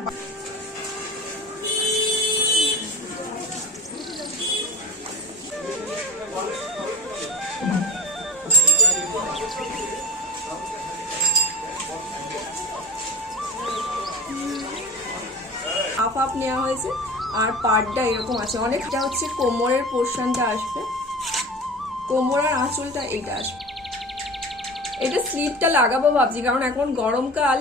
Half half নেওয়া হয়েছে আর পাড়টা এরকম আছে অনেকটা হচ্ছে কোমরের পোর্শনটা আসবে, কোমর আর আঁচলটা এইটা আসবে। এটা স্লিপটা লাগাবো ভাবছি কারণ এখন গরমকাল।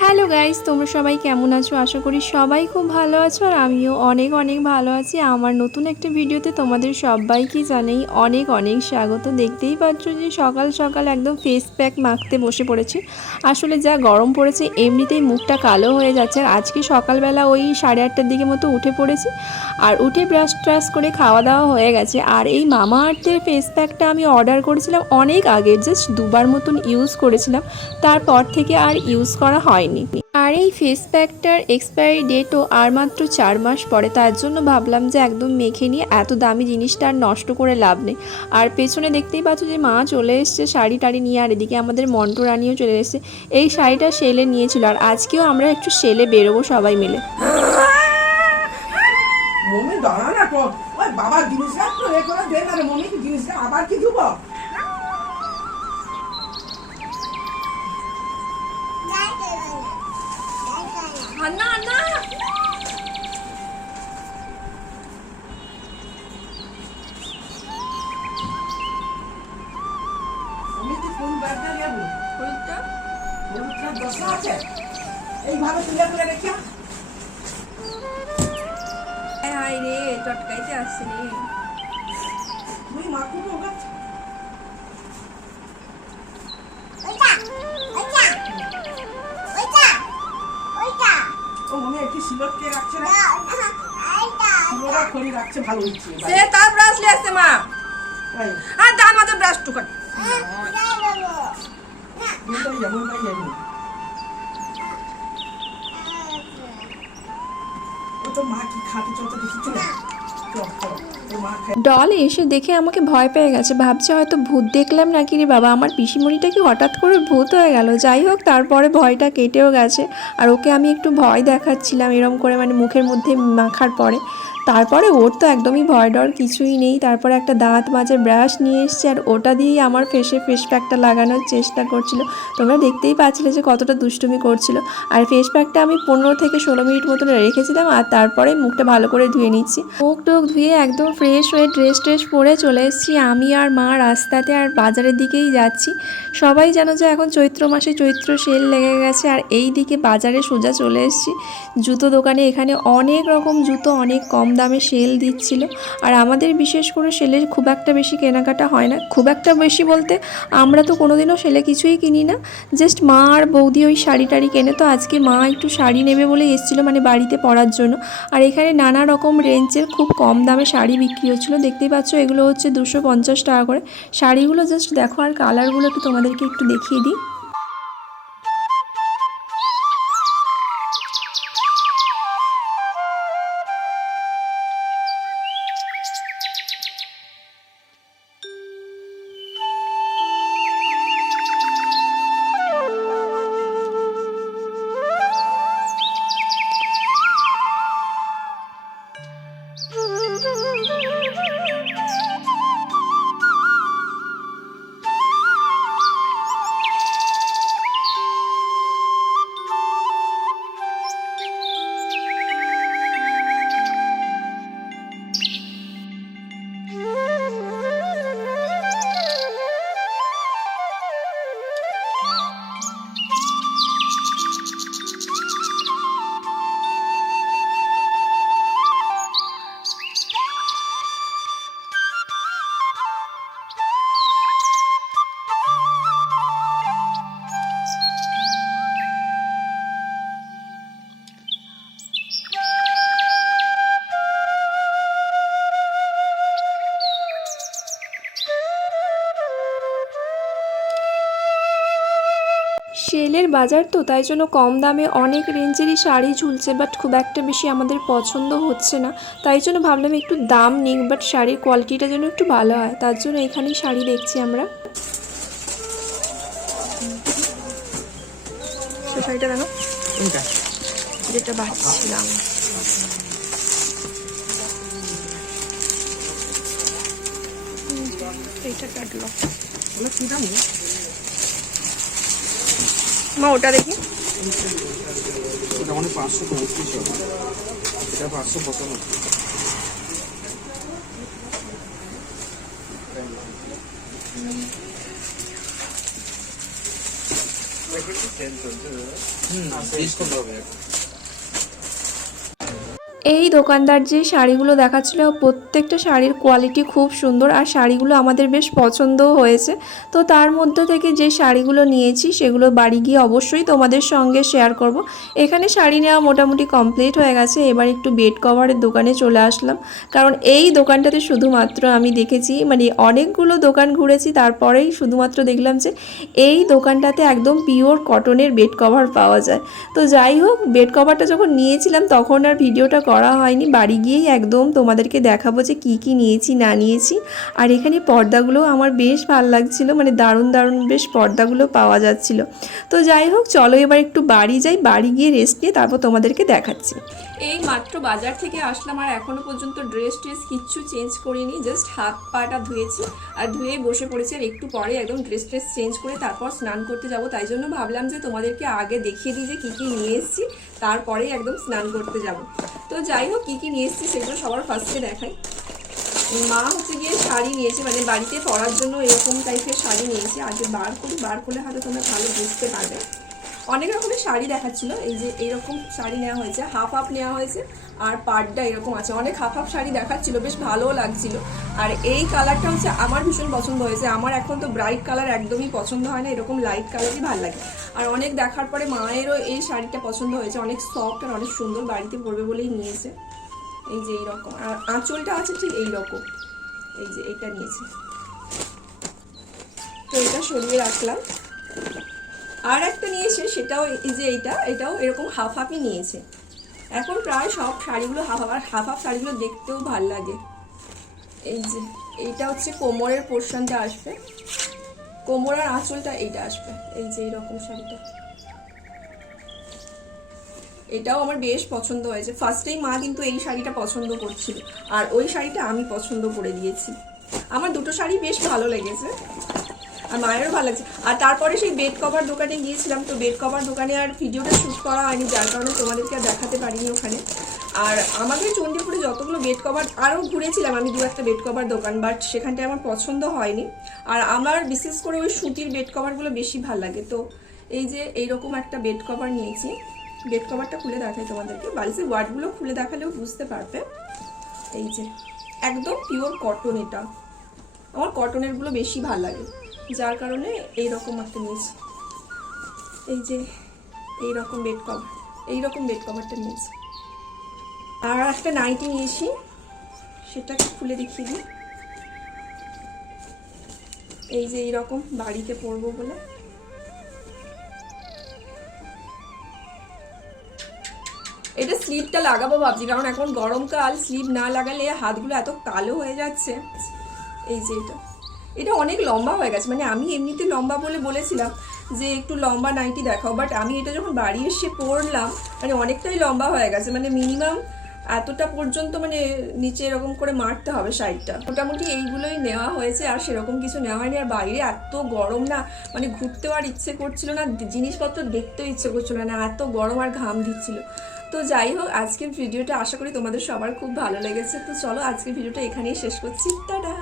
হ্যালো গাইস, তোমরা সবাই কেমন আছো? আশা করি সবাই খুব ভালো আছো আর আমিও অনেক অনেক ভালো আছি। আমার নতুন একটা ভিডিওতে তোমাদের সবাইকে জানাই অনেক অনেক স্বাগত। দেখতেই পাচ্ছ যে সকাল সকাল একদম ফেস প্যাক মাখতে বসে পড়েছি। আসলে যা গরম পড়েছে এমনিতেই মুখটা কালো হয়ে যাচ্ছে। আর আজকে সকালবেলা ওই 8:30টার দিকে মতো উঠে পড়েছি আর উঠে ব্রাশ ট্রাশ করে খাওয়া দাওয়া হয়ে গেছে। আর এই মামা আর্থের ফেস প্যাকটা আমি অর্ডার করেছিলাম অনেক আগে, জাস্ট 2বার মতন ইউজ করেছিলাম, তারপর থেকে আর ইউজ করা হয়নি। আর এই ফেস প্যাকটার এক্সপায়ারি ডেটও আর মাত্র 4 মাস পরে, তার জন্য ভাবলাম যে একদম মেখে নিয়ে এত দামি জিনিসটা আর নষ্ট করে লাভ নেই। আর পেছনে দেখতেই পাচ্ছ যে মা চলে এসছে শাড়ি টাড়ি নিয়ে, আর এদিকে আমাদের মন্টু রানিও চলে এসছে। এই শাড়িটা সেলে নিয়েছিল আর আজকেও আমরা একটু সেলে বেরোবো সবাই মিলে। বাবা জিনিসটা জিনিসটা আবার কি দিব? না না এইভাবে তুলে তুলে রেখে হাই রে চটকাইতে আসছে রে। তুই মাখু তো ওটা ও মনে একটু সিলট কে রাখছে না, সিলটা খড়ি রাখছে ভালো হচ্ছে। সে তার ব্রাশ নিয়ে আসছে মা, আর তার মধ্যে ব্রাশ টুকান ডল এসে দেখে আমাকে ভয় পেয়ে গেছে, ভাবছে হয়তো ভূত দেখলাম নাকি রে বাবা, আমার পিসিমণিটা কি হঠাৎ করে ভূত হয়ে গেল। যাই হোক তারপরে ভয়টা কেটেও গেছে আর ওকে আমি একটু ভয় দেখাচ্ছিলাম এরম করে, মানে মুখের মধ্যে মাখার পরে। তারপরে ওর তো একদমই ভয় ডর কিছুই নেই। তারপরে একটা দাঁত মাজার ব্রাশ নিয়ে এসছে আর ওটা দিয়েই আমার ফেসে ফেস প্যাকটা লাগানোর চেষ্টা করছিল। তোমরা দেখতেই পাচ্ছিলে যে কতটা দুষ্টুমি করছিল। আর ফেস প্যাকটা আমি 15 থেকে 16 মিনিট মতন রেখেছিলাম আর তারপরে মুখটা ভালো করে ধুয়ে নিচ্ছি। মুখ টুক ধুয়ে একদম ফ্রেশ হয়ে ড্রেস ট্রেস পরে চলে এসেছি আমি আর মা রাস্তাতে, আর বাজারের দিকেই যাচ্ছি। সবাই জানো যে এখন চৈত্র মাসে চৈত্র সেল লেগে গেছে আর এই দিকে বাজারে সোজা চলে এসেছি জুতো দোকানে। এখানে অনেক রকম জুতো অনেক কম দামে সেল দিচ্ছিল। আর আমাদের বিশেষ করে সেলের খুব একটা বেশি কেনাকাটা হয় না, খুব একটা বেশি বলতে আমরা তো কোনোদিনও সেলে কিছুই কিনি না, জাস্ট মা আর বৌদি ওই শাড়ি টাড়ি কেনে। তো আজকে মা একটু শাড়ি নেবে বলে এসেছিলো, মানে বাড়িতে পরার জন্য। আর এখানে নানা রকম রেঞ্জের খুব কম দামে শাড়ি বিক্রি হচ্ছিলো, দেখতেই পাচ্ছ এগুলো হচ্ছে 250 টাকা করে। শাড়িগুলো জাস্ট দেখো আর কালারগুলো একটু তোমাদেরকে একটু দেখিয়ে দিই। সেলের বাজার তো, তাই জন্য কম দামে অনেক রেঞ্জেরই শাড়ি ঝুলছে, বাট খুব একটা বেশি আমাদের পছন্দ হচ্ছে না। তাই জন্য ভাবলাম একটু দাম নিক, বাট শাড়ির কোয়ালিটিটা যেন একটু ভালো হয়, তার জন্য এখানেই শাড়ি দেখছি আমরা। শাড়িটা দেখো যেটা বাঁচছিলাম। এইটা কাটলো ওগুলো কি দাম? মা ওটা দেখি। ওটা মানে 535 হবে, এটা 595। এই দোকানদার যে শাড়িগুলো দেখাচ্ছিল প্রত্যেকটা শাড়ির কোয়ালিটি খুব সুন্দর আর শাড়িগুলো আমাদের বেশ পছন্দও হয়েছে। তো তার মধ্যে থেকে যে শাড়িগুলো নিয়েছি সেগুলো বাড়ি গিয়ে অবশ্যই তোমাদের সঙ্গে শেয়ার করব। এখানে শাড়ি নেওয়া মোটামুটি কমপ্লিট হয়ে গেছে। এবার একটু বেড কভারের দোকানে চলে আসলাম, কারণ এই দোকানটাতে শুধুমাত্র আমি দেখেছি, মানে অনেকগুলো দোকান ঘুরেছি, তারপরেই শুধুমাত্র দেখলাম যে এই দোকানটাতে একদম পিওর কটনের বেড কভার পাওয়া যায়। তো যাই হোক, বেড কভারটা যখন নিয়েছিলাম তখন আর ভিডিওটা করা হয়নি, বাড়ি গিয়েই একদম তোমাদেরকে দেখাবো যে কী কী নিয়েছি না নিয়েছি। আর এখানে পর্দাগুলো আমার বেশ ভালো লাগছিল, মানে দারুণ দারুণ বেশ পর্দাগুলো পাওয়া যাচ্ছিল। তো যাই হোক, চলো এবার একটু বাড়ি যাই, বাড়ি গিয়ে রেস্ট নিয়ে তারপর তোমাদেরকে দেখাচ্ছি। এই মাত্র বাজার থেকে আসলাম আর এখনো পর্যন্ত ড্রেস কিচ্ছু চেঞ্জ করিনি, জাস্ট হাত পাটা ধুয়েছি আর ধুয়েই বসে পড়েছি। আর একটু পরে একদম ড্রেস চেঞ্জ করে তারপর স্নান করতে যাব। তাই জন্য ভাবলাম যে তোমাদেরকে আগে দেখিয়ে দিই যে কী কী নিয়ে এসেছি, তারপরেই একদম স্নান করতে যাব। তো যাই হোক, কী কী নিয়ে এসেছি সেগুলো সবার ফার্স্টে দেখাই। মা হচ্ছে গিয়ে শাড়ি নিয়েছে, মানে বাড়িতে পরার জন্য এরকম টাইপের শাড়ি নিয়েছি। আগে বার করলে হয়তো তোমরা ভালো বুঝতে পারবে। অনেক রকমের শাড়ি দেখাচ্ছিল, এই যে এইরকম শাড়ি নেওয়া হয়েছে, হাফ হাফ নেওয়া হয়েছে আর পাড়টা এরকম আছে। অনেক হাফ হাফ শাড়ি দেখাচ্ছিল, বেশ ভালোও লাগছিল। আর এই কালারটা হচ্ছে আমার ভীষণ পছন্দ হয়েছে। আমার এখন তো ব্রাইট কালার একদমই পছন্দ হয় না, এরকম লাইট কালারই ভালো লাগে। আর অনেক দেখার পরে মায়েরও এই শাড়িটা পছন্দ হয়েছে, অনেক সফট আর অনেক সুন্দর, বাড়িতে পরবে বলেই নিয়েছে। এই যে এইরকম, আর আঁচলটা আছে ঠিক এইরকম, এই যে এইটা নিয়েছে। তো এটা সরিয়ে রাখলাম। আর একটা নিয়েছে, সেটাও এই যে এটাও এরকম হাফ হাফই নিয়েছে। এখন প্রায় সব শাড়িগুলো হাফ হাফ, আর হাফ হাফ শাড়িগুলো দেখতেও ভাল লাগে। এই যে এইটা হচ্ছে কোমরের পোর্শনটা আসবে, কোমরের আঁচলটা এইটা আসবে, এই যে এইরকম শাড়িটা। এটাও আমার বেশ পছন্দ হয়েছে। ফার্স্টেই মা কিন্তু এই শাড়িটা পছন্দ করছিল আর ওই শাড়িটা আমি পছন্দ করে দিয়েছি। আমার দুটো শাড়ি বেশ ভালো লেগেছে আর মায়েরও ভালো লাগছে। আর তারপরে সেই বেড কভার দোকানে গিয়েছিলাম, তো বেড কভার দোকানে আর ভিডিওটা শ্যুট করা হয়নি, যার কারণে তোমাদেরকে আর দেখাতে পারিনি ওখানে। আর আমাদের চণ্ডীপুরে যতগুলো বেড কভার আরও ঘুরেছিলাম আমি, দু একটা বেড কভার দোকান, বাট সেখানটায় আমার পছন্দ হয়নি। আর আমার বিশেষ করে ওই সুতির বেড কভারগুলো বেশি ভালো লাগে। তো এই যে এইরকম একটা বেড কভার নিয়েছি। বেড কভারটা খুলে দেখাই তোমাদেরকে, বালিশের ওয়ার্ডগুলো খুলে দেখালেও বুঝতে পারবে। এই যে একদম পিওর কটন, এটা আমার কটনেরগুলো বেশি ভালো লাগে, যার কারণে এইরকম একটা নিয়েছি। এই যে এইরকম বেড কভার, এইরকম বেড কভারটা নিয়েছি। আর একটা নাইটি নিয়েছি, সেটাকে খুলে দেখিয়ে দিই। এই যে এইরকম বাড়িতে পরবো বলে। এটা স্লিভটা লাগাবো ভাবছি, কারণ এখন গরমকাল, স্লিভ না লাগালে হাতগুলো এত কালো হয়ে যাচ্ছে। এই যে এটা অনেক লম্বা হয়ে গেছে, মানে আমি এমনিতে লম্বা বলে বলেছিলাম যে একটু লম্বা নাইটি দেখাও, বাট আমি এটা যখন বাড়ি এসে পরলাম মানে অনেকটাই লম্বা হয়ে গেছে, মানে মিনিমাম এতটা পর্যন্ত, মানে নিচে এরকম করে মারতে হবে সাইডটা। মোটামুটি এইগুলোই নেওয়া হয়েছে, আর সেরকম কিছু নেওয়া হয়নি। আর বাইরে এত গরম না, মানে ঘুরতেও আর ইচ্ছে করছিল না, জিনিসপত্র দেখতেও ইচ্ছে করছিল না, এত গরম আর ঘাম দিচ্ছিল। তো যাই হোক, আজকের ভিডিওটা আশা করি তোমাদের সবার খুব ভালো লেগেছে। তো চলো আজকের ভিডিওটা এখানেই শেষ করছি, টাটা।